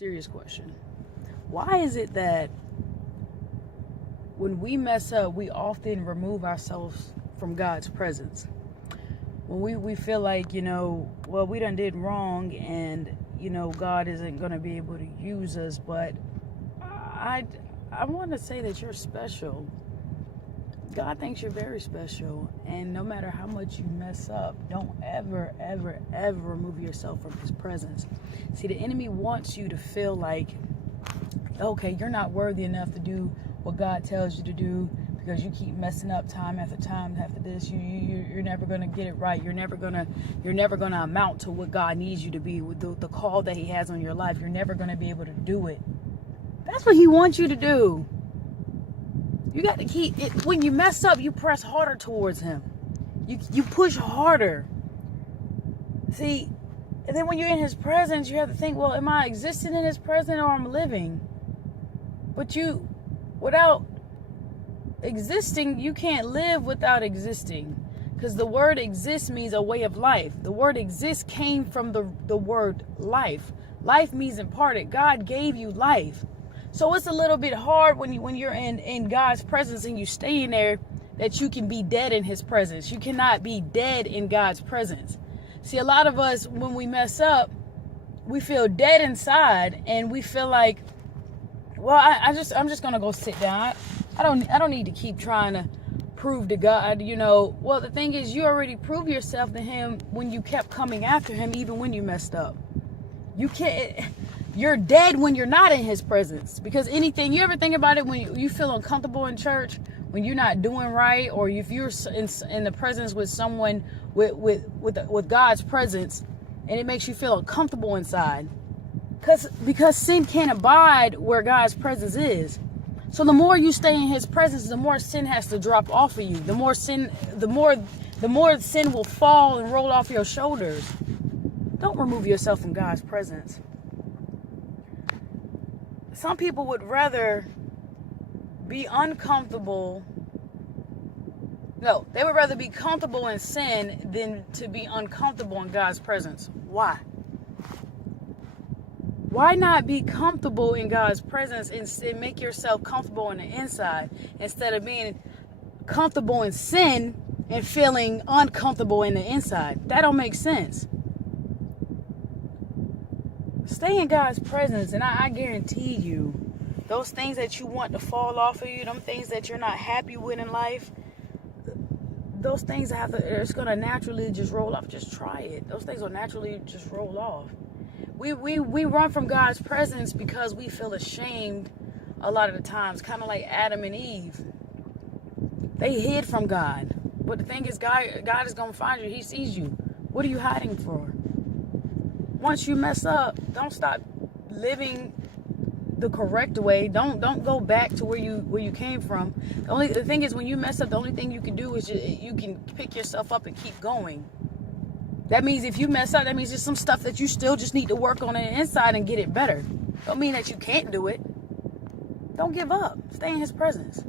Serious question. Why is it that when we mess up, we often remove ourselves from God's presence? When we feel like, well, we done did wrong and, God isn't going to be able to use us. But I want to say that you're special. God thinks you're very special. And no matter how much you mess up, don't ever, ever, ever remove yourself from his presence. See, the enemy wants you to feel like, okay, you're not worthy enough to do what God tells you to do because you keep messing up time after time after this. You're never gonna get it right. You're never gonna amount to what God needs you to be, with the call that he has on your life. You're never gonna be able to do it. That's what he wants you to do. You got to keep it. When you mess up, you press harder towards him. You push harder. See, and then when you're in his presence, you have to think, well, am I existing in his presence or I'm living? But without existing, you can't live without existing. Because the word exist means a way of life. The word exist came from the word life. Life means imparted. God gave you life. So it's a little bit hard when you're in God's presence and you stay in there, that you can be dead in his presence. You cannot be dead in God's presence. See, a lot of us, when we mess up, we feel dead inside and we feel like, well, I'm just gonna go sit down. I don't need to keep trying to prove to God, Well, the thing is, you already proved yourself to him when you kept coming after him, even when you messed up. You're dead when you're not in his presence. Because anything, you ever think about it when you feel uncomfortable in church, when you're not doing right, or if you're in the presence with someone with God's presence, and it makes you feel uncomfortable inside. Because sin can't abide where God's presence is. So the more you stay in his presence, the more sin has to drop off of you. The more sin will fall and roll off your shoulders. Don't remove yourself from God's presence. Some people would rather be uncomfortable. No, they would rather be comfortable in sin than to be uncomfortable in God's presence. Why? Why not be comfortable in God's presence and make yourself comfortable on the inside instead of being comfortable in sin and feeling uncomfortable in the inside? That don't make sense. Stay in God's presence, and I guarantee you, those things that you want to fall off of you, them things that you're not happy with in life, those things it's going to naturally just roll off. Just try it. Those things will naturally just roll off. We run from God's presence because we feel ashamed a lot of the times, kind of like Adam and Eve. They hid from God. But the thing is, God is going to find you. He sees you. What are you hiding for? Once you mess up, don't stop living the correct way. Don't go back to where you came from. The thing is, when you mess up, the only thing you can do is you can pick yourself up and keep going. That means if you mess up, that means there's some stuff that you still just need to work on the inside and get it better. Don't mean that you can't do it. Don't give up. Stay in his presence.